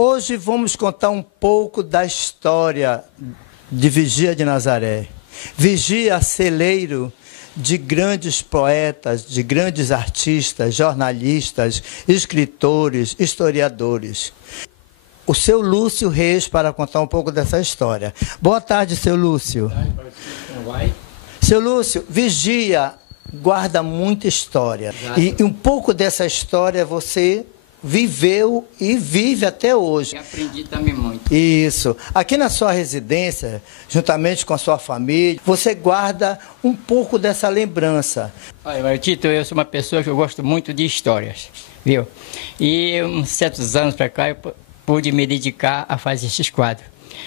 Hoje vamos contar um pouco da história de Vigia de Nazaré. Vigia, celeiro de grandes poetas, de grandes artistas, jornalistas, escritores, historiadores. O seu Lúcio Reis para contar um pouco dessa história. Boa tarde, seu Lúcio. Seu Lúcio, Vigia guarda muita história. E um pouco dessa história você viveu e vive até hoje. E aprendi também muito. Isso. Aqui na sua residência, juntamente com a sua família, você guarda um pouco dessa lembrança. Olha, Martito, eu sou uma pessoa que eu gosto muito de histórias, viu? E uns certos anos para cá eu pude me dedicar a fazer esses quadros,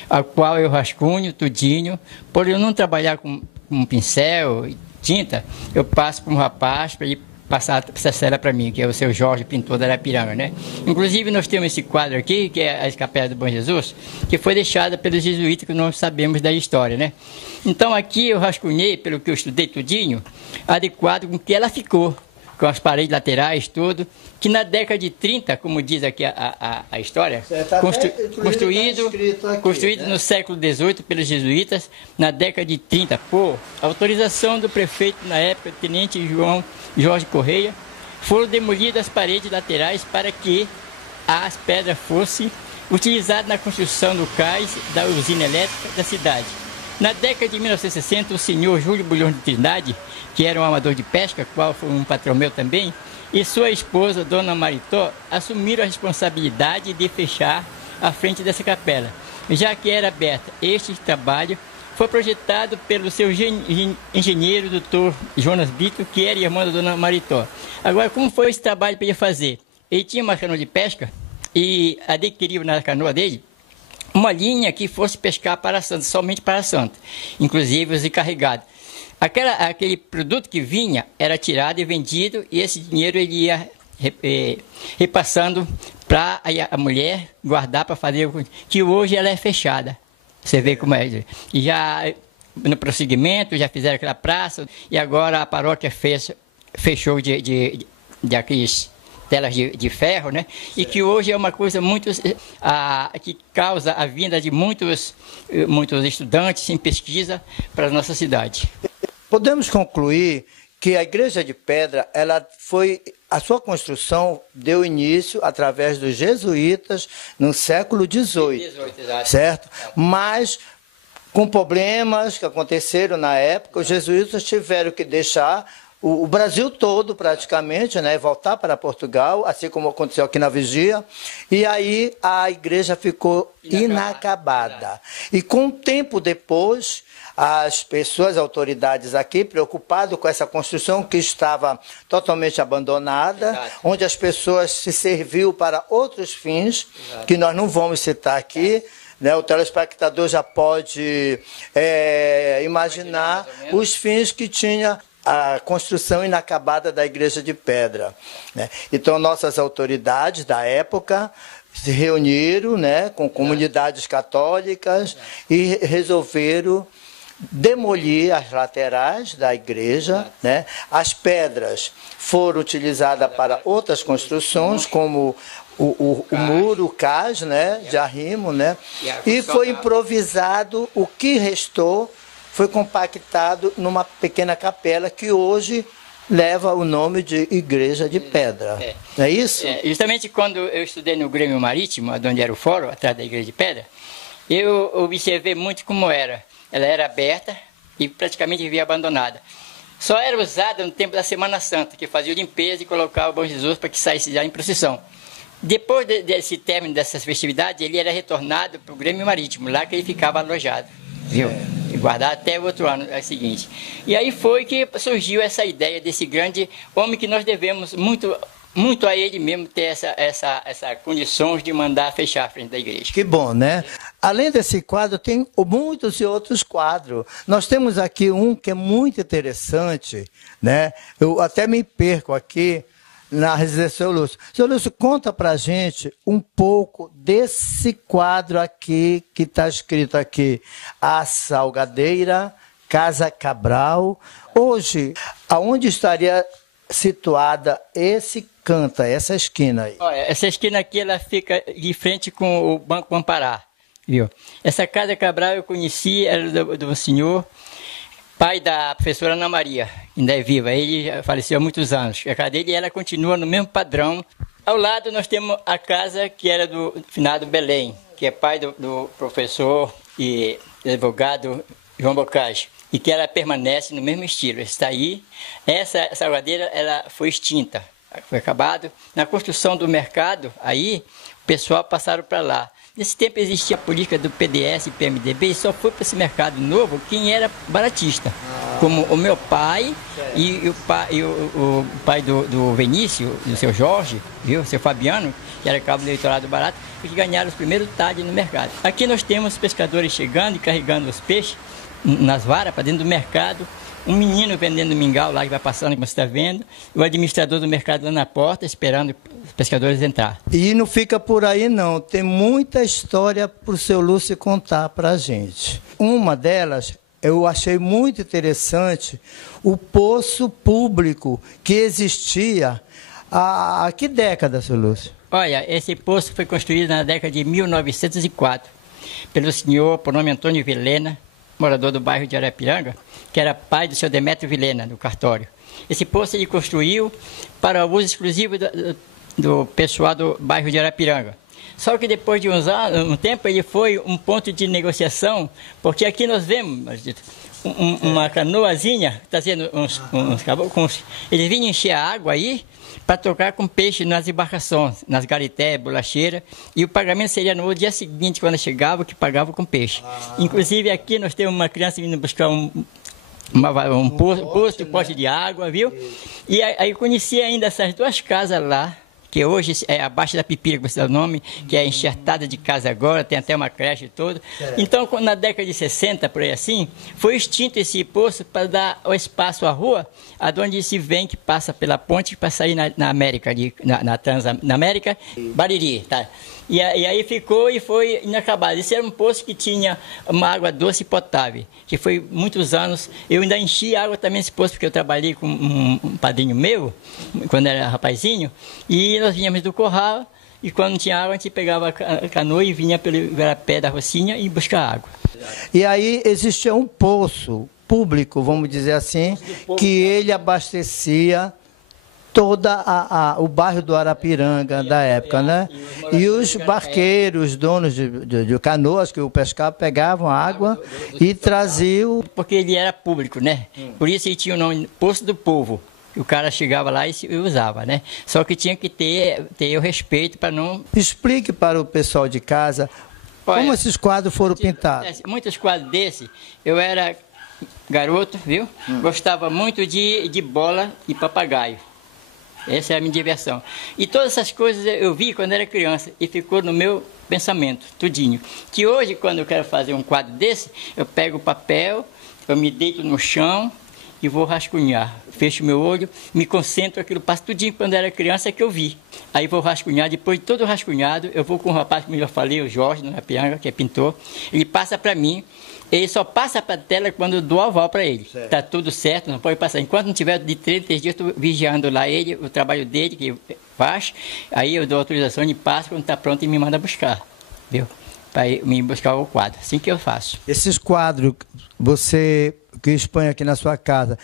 a qual eu rascunho tudinho. Por eu não trabalhar com pincel e tinta, eu passo para um rapaz para ele passar essa cera para mim, que é o seu Jorge, pintor da Arapiraca, né? Inclusive, nós temos esse quadro aqui, que é a Capela do Bom Jesus, que foi deixada pelos jesuítas, que nós sabemos da história, né? Então, aqui eu rascunhei, pelo que eu estudei tudinho, adequado com que ela ficou, com as paredes laterais, tudo, que na década de 30, como diz aqui a história, construído no século XVIII pelos jesuítas, na década de 30, por autorização do prefeito na época, Tenente Jorge Correia, foram demolidas as paredes laterais para que as pedras fossem utilizadas na construção do cais da usina elétrica da cidade. Na década de 1960, o senhor Júlio Bulhões de Trindade, que era um amador de pesca, qual foi um patrão meu também, e sua esposa, Dona Maritó, assumiram a responsabilidade de fechar a frente dessa capela. Já que era aberta, este trabalho foi projetado pelo seu engenheiro, doutor Jonas Bito, que era irmão da Dona Maritó. Agora, como foi esse trabalho para ele fazer? Ele tinha uma canoa de pesca e adquiriu na canoa dele uma linha que fosse pescar para Santa, somente para Santa, inclusive os encarregados. Aquele produto que vinha era tirado e vendido, e esse dinheiro ele ia repassando para a mulher guardar para fazer, que hoje ela é fechada. Você vê como é. E já no prosseguimento, já fizeram aquela praça, e agora a paróquia fechou de aqueles telas de ferro, né? E que hoje é uma coisa muito que causa a vinda de muitos estudantes em pesquisa para a nossa cidade. Podemos concluir que a Igreja de Pedra, a sua construção deu início através dos jesuítas no século XVIII, certo? Mas com problemas que aconteceram na época, os jesuítas tiveram que deixar o Brasil todo, praticamente, né, voltar para Portugal, assim como aconteceu aqui na Vigia, e aí a igreja ficou inacabada. E com um tempo depois, as pessoas, as autoridades aqui, preocupadas com essa construção que estava totalmente abandonada, onde as pessoas se serviam para outros fins, que nós não vamos citar aqui, né? O telespectador já pode imaginar os fins que tinha a construção inacabada da Igreja de Pedra, né? Então, nossas autoridades da época se reuniram, né, com comunidades católicas e resolveram demolir as laterais da igreja, né? As pedras foram utilizadas para outras construções, como o muro, o cais, né, de arrimo, né? E foi improvisado, o que restou foi compactado numa pequena capela que hoje leva o nome de Igreja de Pedra. Não é isso? Justamente quando eu estudei no Grêmio Marítimo, onde era o fórum, atrás da Igreja de Pedra, eu observei muito como era. Ela era aberta e praticamente vivia abandonada. Só era usada no tempo da Semana Santa, que fazia limpeza e colocava o Bom Jesus para que saísse já em procissão. Depois desse término dessas festividades, ele era retornado para o Grêmio Marítimo, lá que ele ficava alojado, viu? E guardado até o outro ano seguinte. E aí foi que surgiu essa ideia desse grande homem que nós devemos muito a ele mesmo ter essa condições de mandar fechar a frente da igreja. Que bom, né? Além desse quadro, tem muitos e outros quadros. Nós temos aqui um que é muito interessante, né? Eu até me perco aqui na residência do seu Lúcio. Seu Lúcio, conta pra gente um pouco desse quadro aqui, que está escrito aqui, A Salgadeira, Casa Cabral. Hoje, aonde estaria situada esse canto, essa esquina aí? Olha, essa esquina aqui, ela fica de frente com o Banco Ampará, viu? Essa casa Cabral eu conheci, era do senhor, pai da professora Ana Maria, ainda é viva. Ele já faleceu há muitos anos. A casa dele, ela continua no mesmo padrão. Ao lado nós temos a casa que era do finado Belém, que é pai do professor e advogado João Bocage, e que ela permanece no mesmo estilo. Está aí. Essa salgadeira, ela foi extinta, foi acabado. Na construção do mercado, aí, o pessoal passaram para lá. Nesse tempo existia a política do PDS e PMDB, e só foi para esse mercado novo quem era baratista, como o meu pai e o pai do Vinícius, do seu Jorge, viu? Seu Fabiano, que era cabo do eleitorado barato, que ganharam os primeiros tarde no mercado. Aqui nós temos pescadores chegando e carregando os peixes nas varas para dentro do mercado, um menino vendendo mingau lá que vai passando, como você está vendo, o administrador do mercado lá na porta, esperando os pescadores entrar. E não fica por aí não, tem muita história para o seu Lúcio contar para a gente. Uma delas, eu achei muito interessante, o poço público que existia há que década, seu Lúcio? Olha, esse poço foi construído na década de 1904, pelo senhor, por nome Antônio Vilhena, morador do bairro de Arapiranga, que era pai do seu Demétrio Vilhena, do cartório. Esse poço ele construiu para uso exclusivo do pessoal do bairro de Arapiranga. Só que depois de um tempo ele foi um ponto de negociação, porque aqui nós vemos uma canoazinha trazendo uns caboclos. Eles vinham encher a água aí para tocar com peixe nas embarcações, nas garités, bolacheiras, e o pagamento seria no dia seguinte, quando chegava, que pagava com peixe. Inclusive aqui nós temos uma criança vindo buscar um poste de água, viu? E aí eu conheci ainda essas duas casas lá, que hoje é abaixo da Pipira, que você dá o nome, que é enxertada de casa agora, tem até uma creche toda. Então, na década de 60, por aí assim, foi extinto esse poço para dar o espaço à rua, aonde se vem que passa pela ponte para sair na América, na América, Bariri, tá? E aí ficou e foi inacabado. Esse era um poço que tinha uma água doce e potável, que foi muitos anos. Eu ainda enchi água também nesse poço, porque eu trabalhei com um padrinho meu, quando era rapazinho, e nós vinhamos do curral, e quando não tinha água, a gente pegava a canoa e vinha pelo Igarapé da Rocinha e buscar água. E aí existia um poço público, vamos dizer assim, que ele abastecia toda o bairro do Arapiranga da época, né? E os barqueiros, donos de canoas que o pescava, pegavam água e traziam... Porque ele era público, né? Por isso ele tinha o nome Poço do Povo. O cara chegava lá e usava, né? Só que tinha que ter o respeito para não... Explique para o pessoal de casa como esses quadros foram pintados. Muitos quadros desses, eu era garoto, viu? Gostava muito de bola e papagaio. Essa é a minha diversão. E todas essas coisas eu vi quando era criança e ficou no meu pensamento, tudinho. Que hoje, quando eu quero fazer um quadro desse, eu pego o papel, eu me deito no chão e vou rascunhar. Fecho meu olho, me concentro, aquilo passa tudinho quando era criança que eu vi. Aí vou rascunhar, depois de todo rascunhado, eu vou com um rapaz, como eu já falei, o Jorge, no Arapiranga, que é pintor, ele passa para mim. Ele só passa para a tela quando eu dou aval para ele. Está tudo certo, não pode passar. Enquanto não tiver de 3 dias, eu estou vigiando lá ele, o trabalho dele, que faz. Aí eu dou autorização e passo, quando está pronto, ele me manda buscar, viu? Para me buscar o quadro. Assim que eu faço. Esses quadros, você que expõe aqui na sua casa,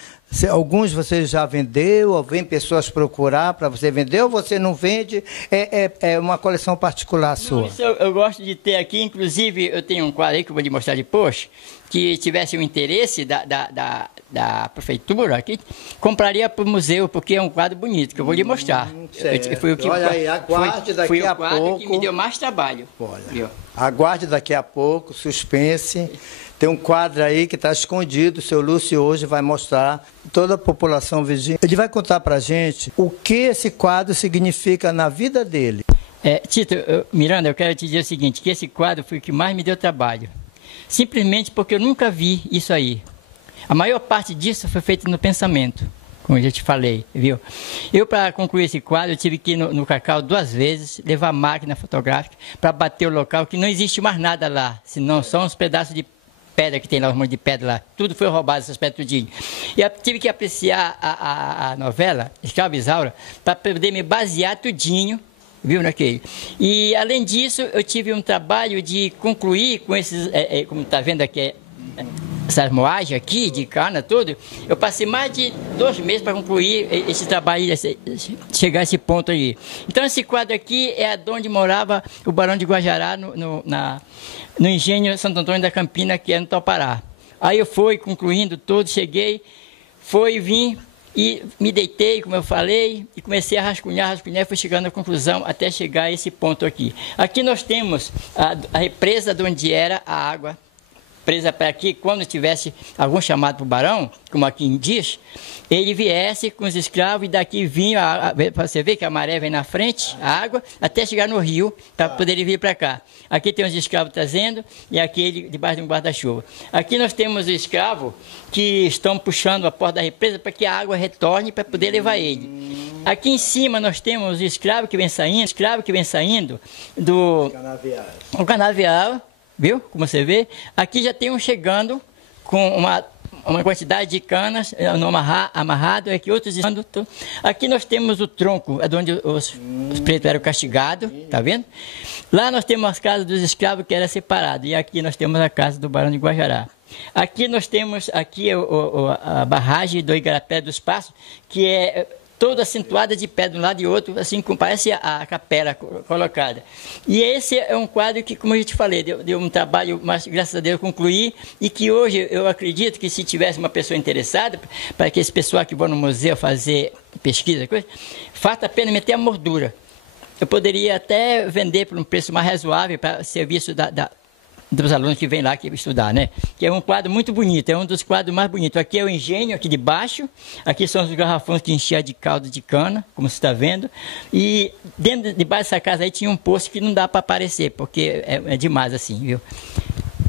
alguns você já vendeu, ou vem pessoas procurar para você vender, ou você não vende? É uma coleção particular sua? Não, isso eu gosto de ter aqui, inclusive eu tenho um quadro aí que eu vou lhe mostrar depois, que tivesse o interesse da prefeitura aqui, compraria para o museu, porque é um quadro bonito, que eu vou lhe mostrar. Olha aí, aguarde daqui a pouco. Que me deu mais trabalho. Olha, viu? Aguarde daqui a pouco, suspense. Tem um quadro aí que está escondido, o seu Lúcio hoje vai mostrar toda a população vizinha. Ele vai contar para a gente o que esse quadro significa na vida dele. Tito, Miranda, eu quero te dizer o seguinte, que esse quadro foi o que mais me deu trabalho. Simplesmente porque eu nunca vi isso aí. A maior parte disso foi feito no pensamento, como eu já te falei, viu? Eu, para concluir esse quadro, eu tive que ir no Cacau 2 vezes, levar máquina fotográfica para bater o local, que não existe mais nada lá, senão só uns pedaços de pedra que tem lá, um monte de pedra lá. Tudo foi roubado, essas pedras tudinho. E eu tive que apreciar a novela, Escravo Isaura, para poder me basear tudinho, viu, naquele. E, além disso, eu tive um trabalho de concluir com esses, como está vendo aqui, essas moagens aqui, de cana, tudo. Eu passei mais de 2 meses para concluir esse trabalho, chegar a esse ponto aí. Então, esse quadro aqui é onde morava o Barão de Guajará, no engenho Santo Antônio da Campina, que é no Topará. Aí eu fui concluindo tudo, cheguei, vim e me deitei, como eu falei, e comecei a rascunhar, fui chegando à conclusão até chegar a esse ponto aqui. Aqui nós temos a represa de onde era a água presa para aqui, quando tivesse algum chamado para o barão, como aqui diz, ele viesse com os escravos e daqui vinha, você vê que a maré vem na frente, a água, até chegar no rio, para poder vir para cá. Aqui tem os escravos trazendo e aqui ele debaixo de um guarda-chuva. Aqui nós temos os escravos que estão puxando a porta da represa para que a água retorne para poder levar ele. Aqui em cima nós temos os escravos que vem saindo, do canavial. Viu? Como você vê, aqui já tem um chegando com uma quantidade de canas amarrado, aqui outros estão. Aqui nós temos o tronco, onde os pretos eram castigados, tá vendo? Lá nós temos as casas dos escravos que era separado, e aqui nós temos a casa do Barão de Guajará. Aqui nós temos a barragem do Igarapé dos Passos, que é toda acentuada de pé de um lado e outro, assim como parece a capela colocada. E esse é um quadro que, como eu te falei, deu um trabalho, mas graças a Deus eu concluí, e que hoje eu acredito que se tivesse uma pessoa interessada, para que esse pessoal que vão no museu fazer pesquisa, falta apenas meter a moldura. Eu poderia até vender por um preço mais razoável para serviço dos alunos que vêm lá estudar, né? Que é um quadro muito bonito, é um dos quadros mais bonitos. Aqui é o engenho, aqui de baixo, aqui são os garrafões que enchiam de caldo de cana, como você está vendo, e debaixo dessa casa aí tinha um poço que não dá para aparecer, porque é demais assim, viu?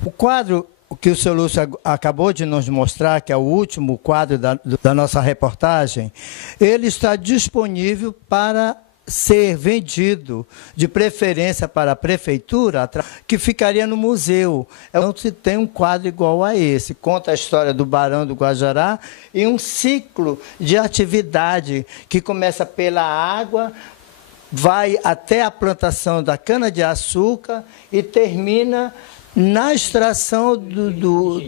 O quadro que o seu Lúcio acabou de nos mostrar, que é o último quadro da nossa reportagem, ele está disponível para ser vendido, de preferência para a prefeitura, que ficaria no museu. Então, se tem um quadro igual a esse, conta a história do Barão do Guajará e um ciclo de atividade que começa pela água, vai até a plantação da cana-de-açúcar e termina na extração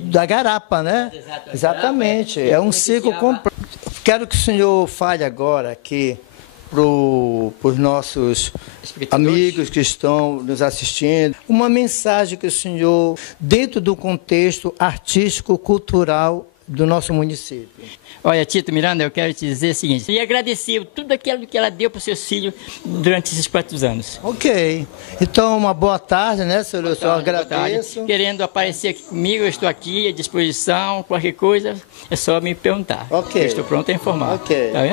da garapa, né? Exatamente. É um ciclo completo. Quero que o senhor fale agora aqui para os nossos amigos que estão nos assistindo, uma mensagem que o senhor, dentro do contexto artístico, cultural do nosso município. Olha, Tito Miranda, eu quero te dizer o seguinte, e agradecer tudo aquilo que ela deu para os seus filhos durante esses 4 anos. Ok. Então, uma boa tarde, né, senhor? Eu só agradeço. Querendo aparecer aqui comigo, eu estou aqui à disposição, qualquer coisa, é só me perguntar. Ok. Eu estou pronto a informar. Ok. Tá vendo?